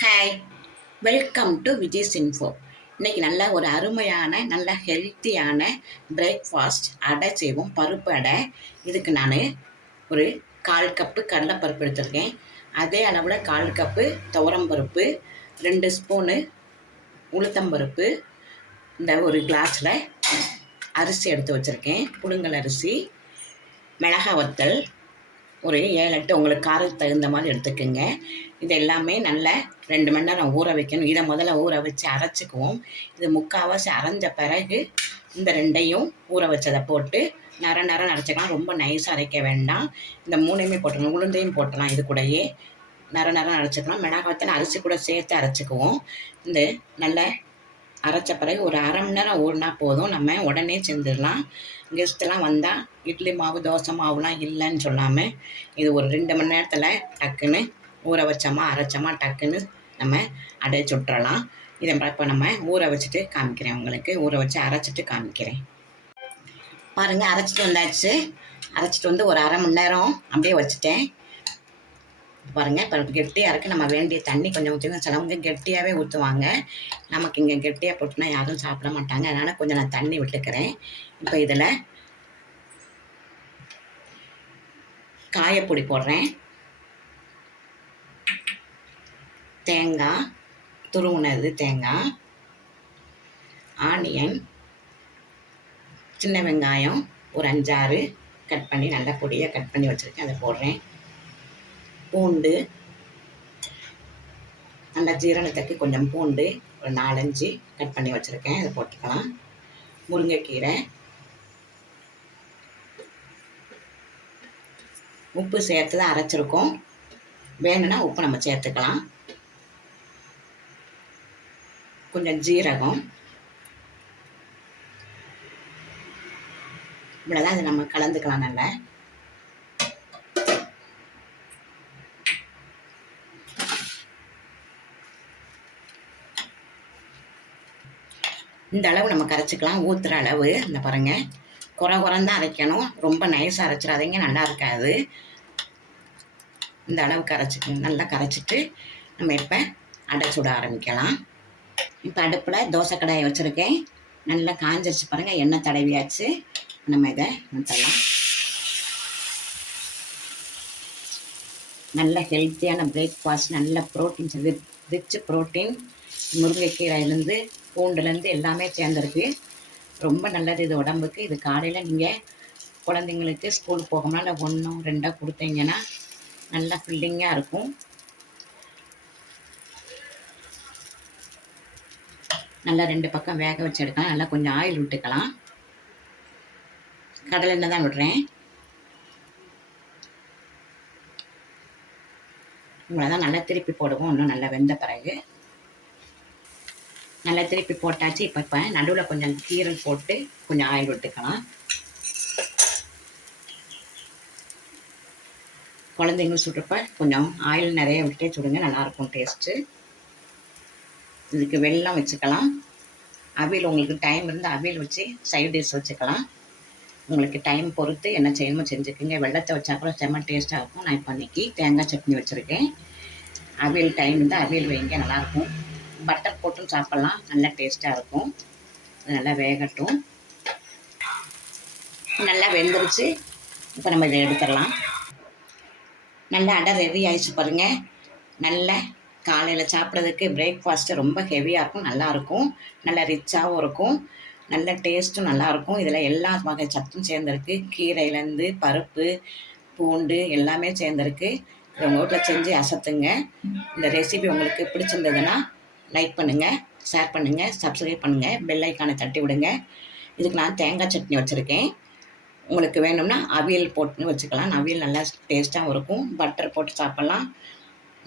Hi, welcome to Vijay's info. இன்றைக்கி நல்ல ஒரு அருமையான நல்ல ஹெல்த்தியான பிரேக்ஃபாஸ்ட் அடை செய்வோம். பருப்பு அடை. இதுக்கு நான் ஒரு 1/4 கப்பு கடலைப்பருப்பு எடுத்துருக்கேன். அதே அளவில் 1/4 கப்பு துவரம்பருப்பு, 2 ஸ்பூனு உளுத்தம்பருப்பு, இந்த ஒரு கிளாஸில் அரிசி எடுத்து வச்சுருக்கேன். புழுங்கல் அரிசி, மிளகாய் வத்தல் ஒரு 7-8 உங்களுக்கு காரத்துக்கு தகுந்த மாதிரி எடுத்துக்கோங்க. இது எல்லாமே நல்லா 2 மணி நேரம் ஊற வைக்கணும். இதை முதல்ல ஊற வச்சு அரைச்சிக்குவோம். இது முக்கால்வாசி அரைஞ்ச பிறகு இந்த 2ஐயும் ஊற வச்சதை போட்டு நரம் அரைச்சிக்கலாம். ரொம்ப நைஸாக அரைக்க வேண்டாம். இந்த 3ஐயுமே போட்டுக்கலாம். உளுந்தையும் போட்டலாம். இது கூடயே நரம் அரைச்சிக்கலாம். மிளகாய் அரிசி கூட சேர்த்து அரைச்சிக்குவோம். இந்த நல்ல அரைச்ச பிறகு ஒரு 1/2 மணி நேரம் ஊறினா போதும். நம்ம உடனே செஞ்சிடலாம். கெஸ்ட்டெல்லாம் வந்தால் இட்லி மாவு தோசை மாவுலாம் இல்லைன்னு சொல்லாமல் இது ஒரு 2 மணி நேரத்தில் டக்குன்னு ஊற வச்சோமா அரைச்சோமா டக்குன்னு நம்ம அடைச்சி விட்டுறலாம். இதை இப்போ நம்ம ஊற வச்சுட்டு காமிக்கிறேன். உங்களுக்கு ஊற வச்சு அரைச்சிட்டு காமிக்கிறேன். பாருங்கள், அரைச்சிட்டு வந்தாச்சு. அரைச்சிட்டு வந்து ஒரு 1/2 மணி நேரம் அப்படியே வச்சுட்டேன். பாருங்கள், இப்போ கெட்டியாக இருக்குது. நம்ம வேண்டிய தண்ணி கொஞ்சம் ஊற்றுவோம். சிலவங்க கெட்டியாகவே ஊற்றுவாங்க. நமக்கு இங்கே கெட்டியாக போட்டுனா யாரும் சாப்பிட மாட்டாங்க. அதனால் கொஞ்சம் நான் தண்ணி விட்டுக்கிறேன். இப்போ இதில் காயப்பொடி போடுறேன். தேங்காய் துருவுனது, தேங்காய், ஆனியன், சின்ன வெங்காயம் ஒரு 5-6 கட் பண்ணி நல்லா பொடியாக கட் பண்ணி வச்சுருக்கேன். அதை போடுறேன். பூண்டு நல்லா ஜீரணத்துக்கு கொஞ்சம் பூண்டு ஒரு 4-5 கட் பண்ணி வச்சுருக்கேன். அதை போட்டுக்கலாம். முருங்கைக்கீரை, உப்பு சேர்த்து தான் அரைச்சிருக்கோம். வேணும்னா உப்பு நம்ம சேர்த்துக்கலாம். கொஞ்சம் ஜீரகம், இவ்வளோதான். இது நம்ம கலந்துக்கலாம். நல்லா இந்த அளவு நம்ம கரைச்சிக்கலாம். ஊற்றுற அளவு இந்த பாருங்கள், குறந்தான் அரைக்கணும். ரொம்ப நைஸாக அரைச்சிடாதீங்க, நல்லா இருக்காது. இந்த அளவு கரைச்சிக்கணும். நல்லா கரைச்சிட்டு நம்ம இப்போ அடை சுட ஆரம்பிக்கலாம். இப்போ அடுப்பில் தோசை கடாயை வச்சுருக்கேன். நல்லா காஞ்சிருச்சு பாருங்கள். எண்ணெய் தடவியாச்சு. நம்ம இதை ஊற்றலாம். நல்ல ஹெல்த்தியான பிரேக்ஃபாஸ்ட், நல்ல ப்ரோட்டீன்ஸ், ரிச் ப்ரோட்டீன். முருங்கைக்கீரையிலேருந்து பூண்டுலேருந்து எல்லாமே சேர்ந்துருக்கு. ரொம்ப நல்லது இது உடம்புக்கு. இது காலையில் நீங்கள் குழந்தைங்களுக்கு ஸ்கூல் போகணும்னால 1-2 கொடுத்தீங்கன்னா நல்லா ஃபில்லிங்காக இருக்கும். நல்லா 2 பக்கம் வேக வச்சு எடுக்கலாம். நல்லா கொஞ்சம் ஆயில் விட்டுக்கலாம். கடலை எண்ணெய் தான் விடுறேன். இவ்வளோ தான். நல்லா திருப்பி போடுவோம். இன்னும் நல்லா வெந்த பிறகு நல்லா திருப்பி போட்டாச்சு. இப்போ நடுவில் கொஞ்சம் கீரல் போட்டு கொஞ்சம் ஆயில் விட்டுக்கலாம். குழந்தைங்க சுடுறப்ப கொஞ்சம் ஆயில் நிறைய விட்டே சுடுங்க, நல்லாயிருக்கும் டேஸ்ட்டு. இதுக்கு வெல்லம் வச்சுக்கலாம். அவியல் உங்களுக்கு டைம் இருந்து அவியல் வச்சு சைட் டிஷ் வச்சுக்கலாம். உங்களுக்கு டைம் பொறுத்து என்ன செய்யணுமோ செஞ்சுக்கோங்க. வெள்ளத்தை வச்சா கூட செம்ம டேஸ்ட்டாக இருக்கும். நான் இப்போ அன்றைக்கி தேங்காய் சட்னி வச்சுருக்கேன். அவியல் டைம் இருந்தால் அவியல் வைங்க, நல்லாயிருக்கும். பட்டர் போட்டும் சாப்பிட்லாம், நல்லா டேஸ்ட்டாக இருக்கும். நல்லா வேகட்டும். நல்லா வெந்துருச்சு. இப்போ நம்ம இதை எடுத்துடலாம். நல்லா அடை ரெடி ஆகிடுச்சு பாருங்கள். நல்ல காலையில் சாப்பிட்றதுக்கு பிரேக்ஃபாஸ்ட்டு ரொம்ப ஹெவியாக இருக்கும், நல்லாயிருக்கும். நல்லா ரிச்சாகவும் இருக்கும், நல்ல டேஸ்ட்டும் நல்லாயிருக்கும். இதில் எல்லா வகை சத்தும் சேர்ந்துருக்கு. கீரையிலேருந்து பருப்பு, பூண்டு எல்லாமே சேர்ந்துருக்கு. இதை உங்கள் வீட்டில் செஞ்சு அசத்துங்க. இந்த ரெசிபி உங்களுக்கு பிடிச்சிருந்ததுன்னா லைக் பண்ணுங்கள், ஷேர் பண்ணுங்கள், சப்ஸ்கிரைப் பண்ணுங்கள், பெல் ஐக்கானை தட்டி விடுங்க. இதுக்கு நான் தேங்காய் சட்னி வச்சுருக்கேன். உங்களுக்கு வேணும்னா அவியல் போட்டு வச்சுக்கலாம். அவியல் நல்லா டேஸ்ட்டாகவும் இருக்கும். பட்டர் போட்டு சாப்பிட்லாம்,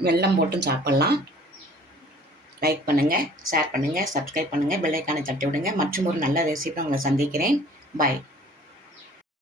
வெல்லம் போட்டும் சாப்பிட்லாம். லைக் பண்ணுங்கள், ஷேர் பண்ணுங்கள், சப்ஸ்கிரைப் பண்ணுங்கள், பெல் ஐக்கானை தட்டி விடுங்க. மற்றும் ஒரு நல்ல ரெசிபி உங்களை சந்திக்கிறேன். பாய்.